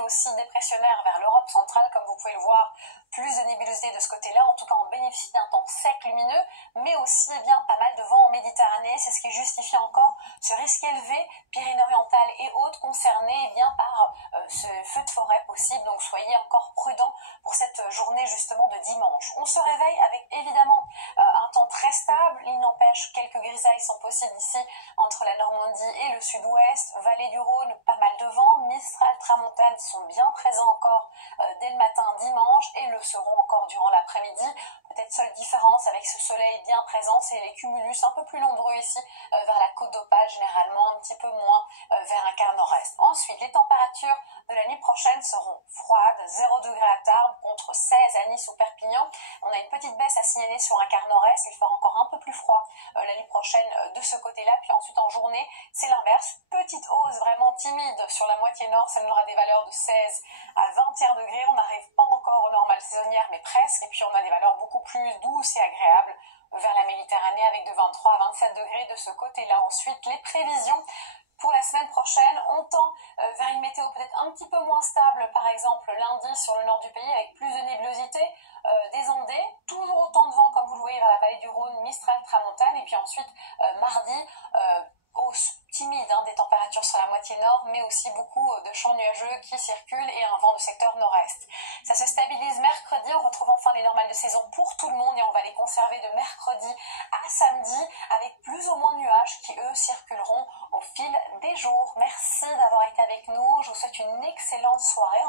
puis aussi dépressionnaire vers l'Europe centrale, comme vous pouvez le voir, plus de nébulosité de ce côté-là. En tout cas, on bénéficie d'un temps sec, lumineux, mais aussi pas mal de vent en Méditerranée. C'est ce qui justifie encore ce risque élevé, Pyrénées-Orientales et autres, concernés par ce feu de forêt possible. Donc soyez encore prudents pour cette journée justement de dimanche. On se réveille avec évidemment un temps très stable. Il n'empêche, quelques grisailles sont possibles ici entre la Normandie et le sud-ouest. Vallée du Rhône, pas mal de vent. Mistral, tramontane sont bien présents encore dès le matin dimanche et le seront encore durant l'après-midi. Peut-être seule différence avec ce soleil bien présent, c'est les cumulus un peu plus nombreux ici vers la côte d'Opale, généralement un petit peu moins vers un quart nord-est. Ensuite, les températures de la nuit prochaine seront froides, 0 degré à Tarbes contre 16 à Nice ou Perpignan. On a une petite baisse à signaler sur un quart nord-est, il fera encore un peu plus froid la nuit prochaine de ce côté-là. Puis ensuite en journée, c'est l'inverse, petite hausse vraiment timide sur la moitié nord, ça nous aura des valeurs de 16 à 21 degrés. On n'arrive pas encore aux normales saisonnières, mais presque. Et puis on a des valeurs beaucoup plus douces et agréables vers la Méditerranée avec de 23 à 27 degrés de ce côté-là. Ensuite, les prévisions pour la semaine prochaine, on tend vers une météo peut-être un petit peu moins stable, par exemple lundi sur le nord du pays avec plus de nébulosité, des ondées, toujours autant de vent comme vous le voyez vers la vallée du Rhône, Mistral, Tramontane, et puis ensuite mardi, hausse timide des températures sur la moitié nord, mais aussi beaucoup de champs nuageux qui circulent et un vent de secteur nord-est. Ça se stabilise mercredi, on retrouve enfin les normales de saison pour tout le monde et on va les conserver de mercredi à samedi avec plus ou moins de nuages qui eux circuleront au fil des jours. Merci d'avoir été avec nous, je vous souhaite une excellente soirée.